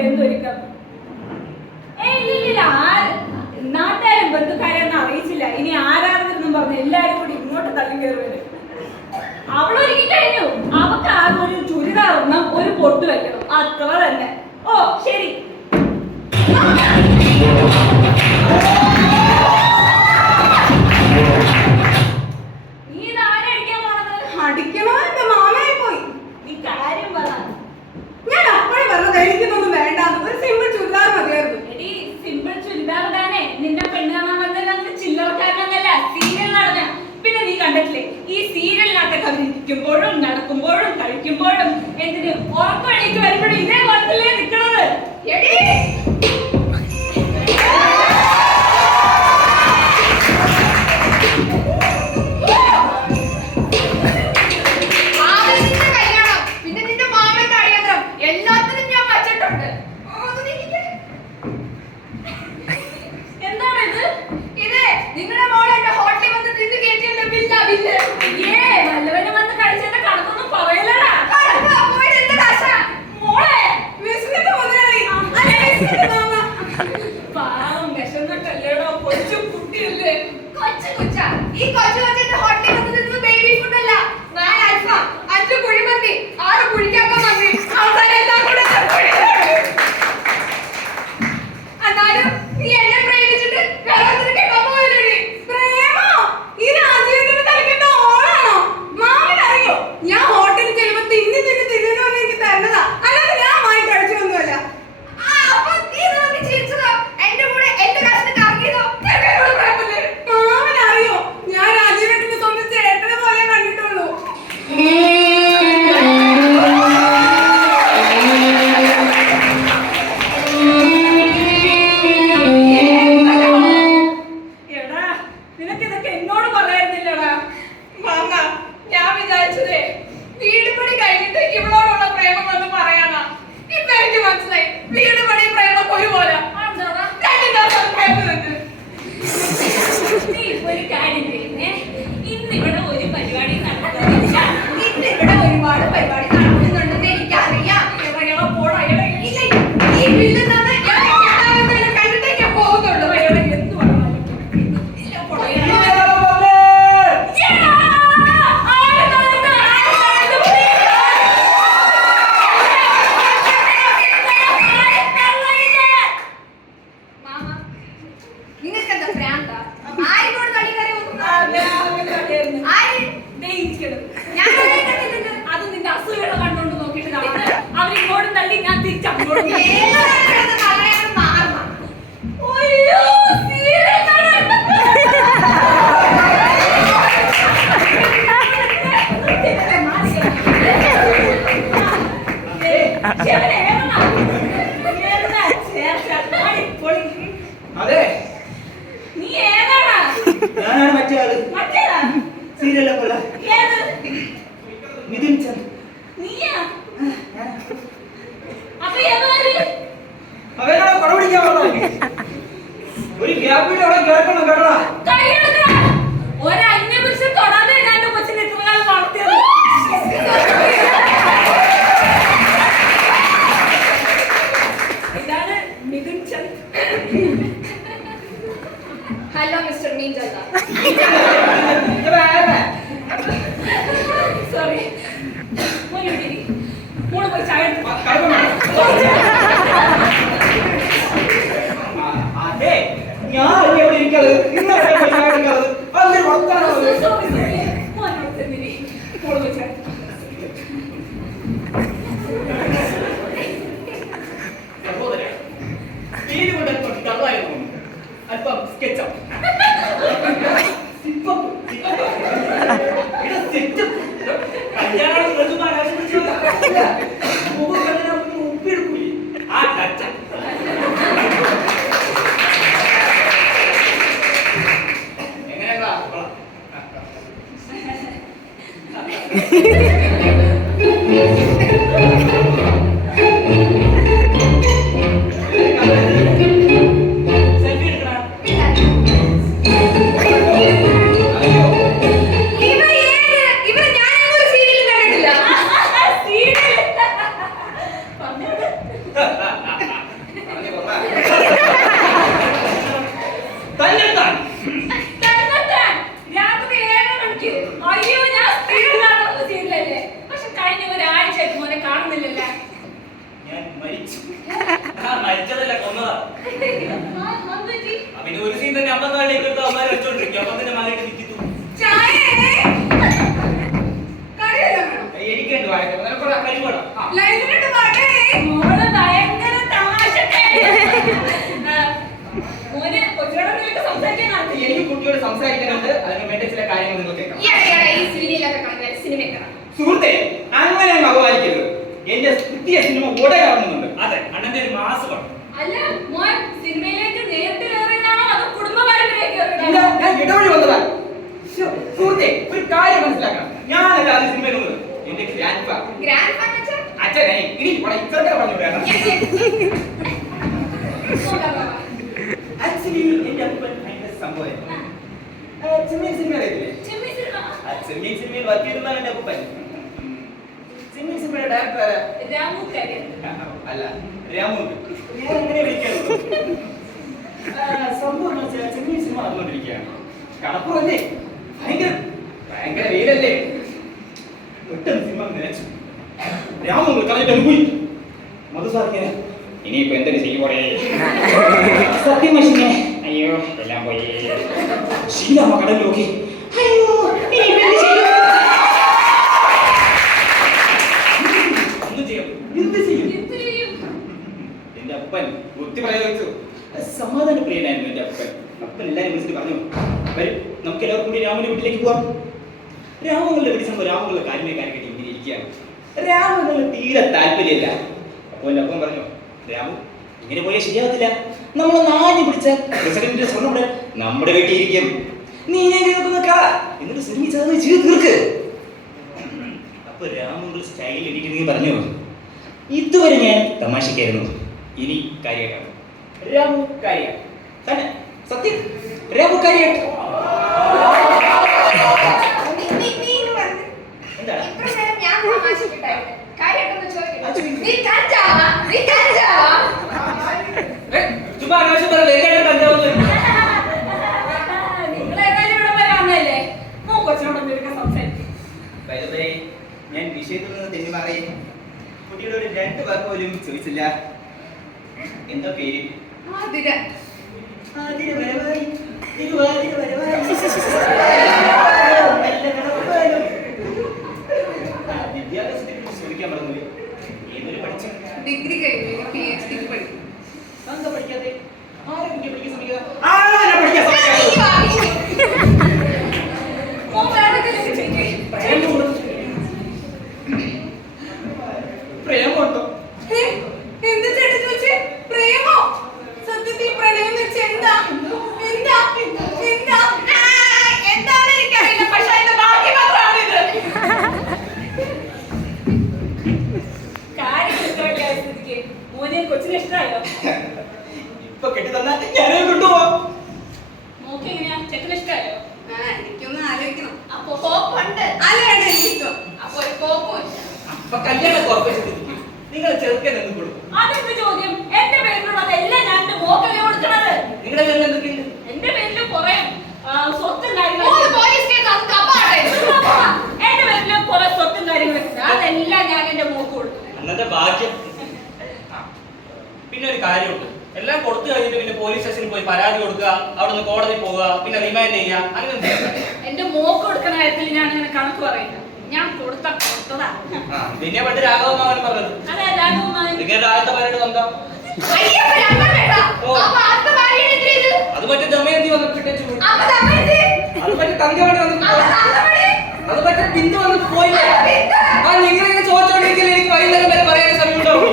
എന്തൊരുക്കം? നാട്ടുകാരും ബന്ധുക്കാരെയൊന്നും അറിയിച്ചില്ല. ഇനി ആരാധനെന്നും പറഞ്ഞ് എല്ലാരും കൂടി ഇങ്ങോട്ട് തള്ളി കയറുവരും. അവളൊരുക്കി കഴിഞ്ഞു. അവക്ക് ആകെ ഒരു ചുരിദാറൊന്നും ഒരു പൊട്ട് വെക്കണം, അത്ര തന്നെ. ഓ ശരി. നീ ഇതാരെ അടിക്കാൻ പോണത്? അടിക്കണോ? എന്റെ മാമനായി പോയി. നീ കാര്യം പറ. ഞാൻ അപ്പോഴേ പറഞ്ഞത് എനിക്കൊന്നും വേണ്ട, ഒരു സിമ്പിൾ ചുരിദാർ മതിയായിരുന്നു. എടി സിമ്പിൾ ചുരിദാർ ഇടാനേ നിന്നെ പെണ്ണ് കാണാൻ വന്നത് ചില്ലറക്കാരനല്ല, സീരിയൽ നടന. പിന്നെ നീ കണ്ടിട്ടില്ലേ ഈ സീരിയലിനകത്തൊക്കെ ഇരിക്കുമ്പോഴും നടക്കുമ്പോഴും കഴിക്കുമ്പോഴും എന്തിന് ഉറപ്പണിക്ക് വരുമ്പോഴും ഇതേ പോലത്തല്ലേ നിൽക്കുന്നത്? എടി Hello, Mr. Ninjala. Sorry. മരിച്ചു. മരിച്ചതല്ല, കൊന്നതാ. അതെന്തുപറ്റി? പിന്നെ ഒരു സീൻ തന്നെ അമ്പത്താളിലേക്ക് എടുത്ത് അമ്മമാരെ വെച്ചോണ്ടിരിക്കും. അപ്പൊ തന്നെ മലയിട്ട് നിൽക്കുന്നു. എനിക്കുണ്ട് വായന കഴിവുകളാ. മോള് ഭയങ്കര തമാശക്കാരിയാ. മോന് കൊച്ചിനോട് നിനക്ക് സംസാരിക്കാൻ അറിയില്ലേ? എനിക്ക് കുട്ടിയോട് സംസാരിക്കാനുണ്ട്. അതിന് വേണ്ട ചില കാര്യങ്ങൾ നിങ്ങൾ കേൾക്കണം. ഈ സീരിയലൊക്കെ കാണുന്ന സിനിമ സുഹൃത്തെ, അങ്ങനെ അങ്ങ് അപമാനിക്കരുത്. എന്റെ പുതിയ സിനിമ ഓടെ കാണുന്നുണ്ട്. അതെ, അണ്ണന്റെ ഒരു മാസമാണ്. അല്ല മോൻ സിനിമയിലേക്ക് നേരിട്ട് കയറിയതാണോ അതോ കുടുംബ പാരമ്പര്യത്തിലേക്ക് ഇല്ല, കയറിയതാണോ? ഞാൻ ഇടവഴി വന്നതാ. സുഹൃത്തെ, ഒരു കാര്യം മനസ്സിലാക്കണം. ഞാനല്ല അത് സിനിമയിൽ വന്നത്. എന്റെ ഗ്രാൻഡ് ഫാ അച്ഛനെ ഇനി ഇത്രയൊക്കെ പറഞ്ഞു വേണം. ആക്ച്വലി എന്റെ അപ്പൻ ഭയങ്കര സംഭവം. ചെമ്മീൻ സിനിമ അറിയത്തില്ലേ? ചെമ്മീൻ സിനിമയിൽ വർക്ക് ചെയ്തതാണ് എന്റെ അപ്പൻ. ചെമ്മീൻ സിനിമയുടെ ഡയറക്ടർ ആരാ? രാമു കാര്യം. അല്ല, രാമു. ഞാൻ അങ്ങനെ വിളിക്കാറുള്ളൂ. സംഭവം എന്ന് വെച്ചാൽ ചെമ്മീൻ സിനിമ നടന്നുകൊണ്ടിരിക്കുകയാണ്. കടപ്പുറല്ലേ, ഭയങ്കര വെയിലല്ലേ. പെട്ടെന്ന് സിനിമ നിലച്ചു. രാമു കളഞ്ഞിട്ട് പോയി. മധുസാറിങ്ങനെ ഇനിയിപ്പോ എന്തൊക്കെ ചെയ്യുമ്പോഴേ സത്യം മനുഷ്യനെ അയ്യോ എല്ലാം പോയി. ശീലമ്മ കടൽ നോക്കി അയ്യോ ഇനിയിപ്പോ എന്ത് ചെയ്യും? എന്ത് ചെയ്യും? എന്റെ അപ്പൻ ബുദ്ധി പ്രയോഗിച്ചു. സമാധാന പ്രിയനായിരുന്നു എന്റെ അപ്പൻ. അപ്പൻ എല്ലാരും വിളിച്ചിട്ട് പറഞ്ഞു, വരും നമുക്ക് എല്ലാവർക്കും കൂടി രാമന്റെ വീട്ടിലേക്ക് പോവാം. രാമങ്ങളുടെ വിളിച്ചപ്പോ രാമങ്ങളുടെ കാര്യമായി കാര്യം കെട്ടി ഇങ്ങനെ ഇരിക്കുകയാണ്. രാമങ്ങളുടെ തീരെ താല്പര്യമില്ല. അപ്പോൾ എന്റെ അപ്പൻ പറഞ്ഞു, രാമു ഇങ്ങനെ പോയാൽ ശരിയാവത്തില്ല. നമ്മളൊന്ന് ആദ്യം പിടിച്ച പ്രസിഡന്റിന്റെ സ്വർണ്ണം നമ്മുടെ വീട്ടിൽ ഇരിക്കും. നീ എന്നിട്ട് ശ്രമിച്ചത് ചെയ്ത് തീർക്ക്. അപ്പൊ രാമങ്ങളുടെ സ്റ്റൈൽ എനിക്ക് നീ പറഞ്ഞു, ഇതുവരെ ഞാൻ തമാശക്കായിരുന്നു, ഇനി കാര്യമായിട്ടാണ്. രാമു കാര്യം തന്നെ, സത്യം രാമു കാര്യമായിട്ട്. എന്താണ് ചുമ്മാ ആവശ്യം പറയല്ലേ? നിങ്ങളേതായാലും ഇവിടെ വരെ വന്നതല്ലേ? മോ കൊച്ചിനോടൊന്നും എടുക്കാൻ സംസാരിക്കും. ഞാൻ വിഷയത്തിൽ നിന്ന് തെന്നി മാറി. കുട്ടിയുടെ ഒരു 2 വാക്ക് പോലും ചോദിച്ചില്ല. എന്താ പേര്? വിദ്യാഭ്യാസത്തെ കുറിച്ച് ചോദിക്കാൻ പറഞ്ഞു. ഏതൊരു പഠിച്ചു? ഡിഗ്രി കഴിഞ്ഞു, PhD പഠിക്കും. എന്താ പഠിക്കാതെ? ആരെ കുട്ടിയെ പഠിക്കാൻ ശ്രമിക്കുക? ആരെ പഠിക്കാൻ ശ്രമിക്കുക? മോ വേറെ എന്തെങ്കിലും ചെയ്യേ? പ്രേമുണ്ടോ? എന്താ ചേട്ടൻ ചോദിച്ചേ? പ്രേമോ? സത്യത്തിൽ പ്രണയം വെച്ച് എന്താ? എന്താണ് എനിക്കറിയില്ല, പക്ഷെ അതിന്റെ ബാക്കി മാത്രമാണിത്. കാര്യം ഇത്രയൊക്കെ ആയ സ്ഥിതിക്ക് മോനെ കൊച്ചിനെ ഇഷ്ടമായോ? ഇപ്പൊ കെട്ടി തന്നാ ഞാനേ കൊണ്ടുപോവാം. മോക്ക് എങ്ങനെയാ? ചെക്കനെ ഇഷ്ടമായോ? എനിക്കൊന്ന് ആലോചിക്കണം. അപ്പൊ ഹോപ്പുണ്ട്. അല്ല എനിക്കിഷ്ടം. അപ്പൊ ഒരു കോപ്പുമില്ല. അപ്പൊ കല്യാണം ഉറപ്പിച്ചിട്ട് നിങ്ങൾ ചെറുക്കൻ എന്ത് കൊടുക്കും? അതെന്ത് ചോദ്യം? എന്റെ പേരിലുള്ളതെല്ലാം ഞാൻ എന്റെ മോക്കല്ലേ കൊടുക്കണത്. നിങ്ങളുടെ പേരിൽ എന്തൊക്കെയുണ്ട്? എന്റെ പേരില് കുറെ സ്വത്തും കാര്യങ്ങളും എന്റെ പേരില് കുറെ സ്വത്തും കാര്യങ്ങളൊക്കെ അതെല്ലാം ഞാൻ എന്റെ മോക്ക് കൊടുക്കും. അന്നത്തെ ഭാഗ്യം. പിന്നെ ഒരു കാര്യമുണ്ട്, എല്ലാം കൊടുത്തു കഴിഞ്ഞിട്ട് പിന്നെ പോലീസ് സ്റ്റേഷനിൽ പോയി പരാതി കൊടുക്കുക, അവിടെ നിന്ന് കോടതി പോവുക, പിന്നെ റിമാൻഡ് ചെയ്യുക, അങ്ങനെ എന്റെ മോക്ക് കൊടുക്കുന്ന കാര്യത്തിൽ ഞാൻ അങ്ങനെ കണക്ക് പറയില്ല. ഞാൻ കൊടുത്തതാ. പിന്നെ പണ്ട് രാഘവമാവൻ പറഞ്ഞത്. അതെ, രാഘവമാവൻ. നിങ്ങളുടെ ആദ്യത്തെ പേരുടെ സ്വന്തം അത് മറ്റേ ദമയന്തി വന്നിട്ട് അത് മറ്റേ തങ്കമണി വന്നിട്ട് അത് മറ്റേ ബിന്ദു വന്നിട്ട് പോയില്ല. ആ നിങ്ങളിങ്ങനെ ചോദിച്ചോണ്ടിരിക്കില്ല, എനിക്ക് വൈകുന്നേരം വരെ പറയാൻ സമയം ഉണ്ടാവും.